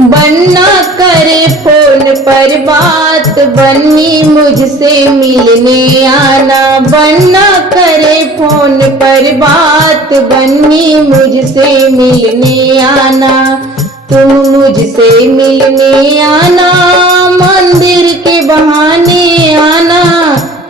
बन्ना करे फोन पर बात, बन्नी मुझसे मिलने आना। बन्ना करे फोन पर बात, बन्नी मुझसे मिलने आना। तुम मुझसे मिलने आना, मंदिर के बहाने आना।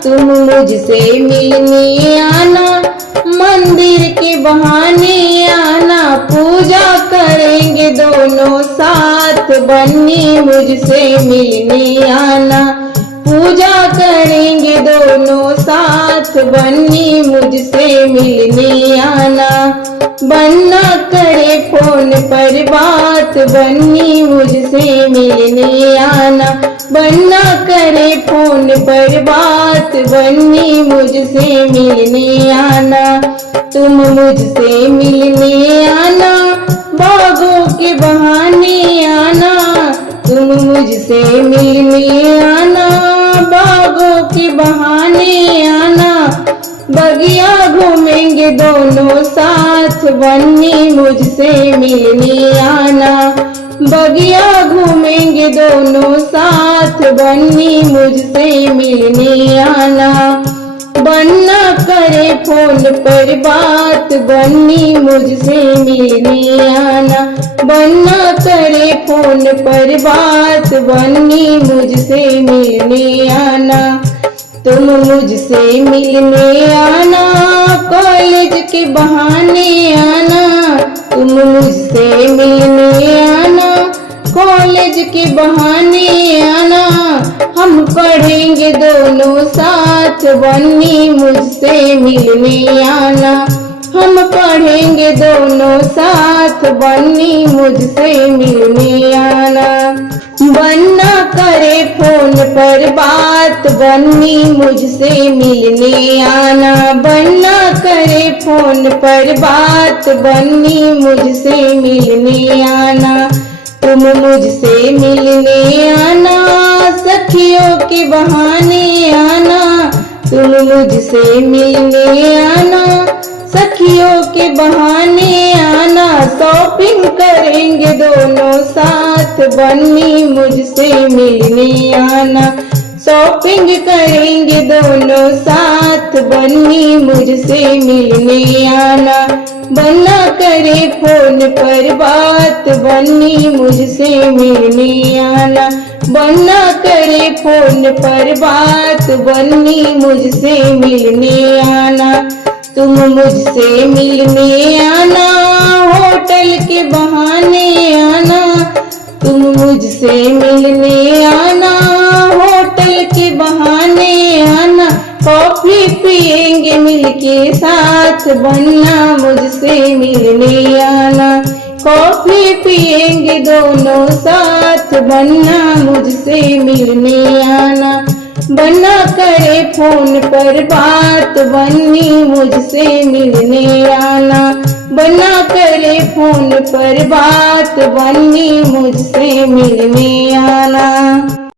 तुम मुझसे मिलने आना, मंदिर के बहाने आना। पूजा करेंगे दोनों साथ, बन्नी मुझसे मिलने आना। पूजा करेंगे दोनों साथ, बन्नी मुझसे मिलने आना। बन्ना करे फोन पर बात, बन्नी मुझसे मिलने आना। बन्ना करे फोन पर बात, बन्नी मुझसे मिलने आना। तुम मुझसे मिलने आना, बागों के बहाने आना। तुम मुझसे मिलने आना, बागों के बहाने आना। बगिया घूमेंगे दोनों साथ, बन्नी मुझसे मिलने आना। बगिया घूमेंगे दोनों साथ, बन्नी मुझसे मिलने आना। बन्ना करे फोन पर बात, बन्नी मुझसे मिलने आना। बन्ना करे फोन पर बात, बन्नी मुझसे मिलने आना। तुम मुझसे मिलने आना, कॉलेज के बहाने आना। तुम मुझसे मिलने आना, कॉलेज के बहाने आना। हम पढ़ेंगे दोनों साथ, बन्नी मुझसे मिलने आना। हम पढ़ेंगे दोनों साथ, बन्नी मुझसे मिलने आना। बन्ना करे फोन पर बात, बन्नी मुझसे मिलने आना। बन्ना करे फोन पर बात, बन्नी मुझसे मिलने आना। तुम मुझसे मिलने आना, सखियों के बहाने आना। तुम मुझसे मिलने आना, सखियों के बहाने आना। शॉपिंग करेंगे दोनों साथ, बन्नी मुझसे मिलने आना। शॉपिंग करेंगे दोनों साथ, बन्नी मुझसे मिलने आना। बन्ना करे फोन पर बात, बन्नी मुझसे मिलने आना। बन्ना करे फोन पर बात, बन्नी मुझसे मिलने आना। तुम मुझसे मिलने आना, होटल के बहाने आना। तुम मुझसे मिलने आना, होटल के बहाने आना। कॉफी पिएंगे मिलके साथ, बन्ना मुझसे मिलने आना। कॉफी पिएंगे दोनों साथ, बन्ना मुझसे मिलने आना। बन्ना करे फोन पर बात, बन्नी मुझसे मिलने आना। बन्ना करे फोन पर बात, बन्नी मुझसे मिलने आना।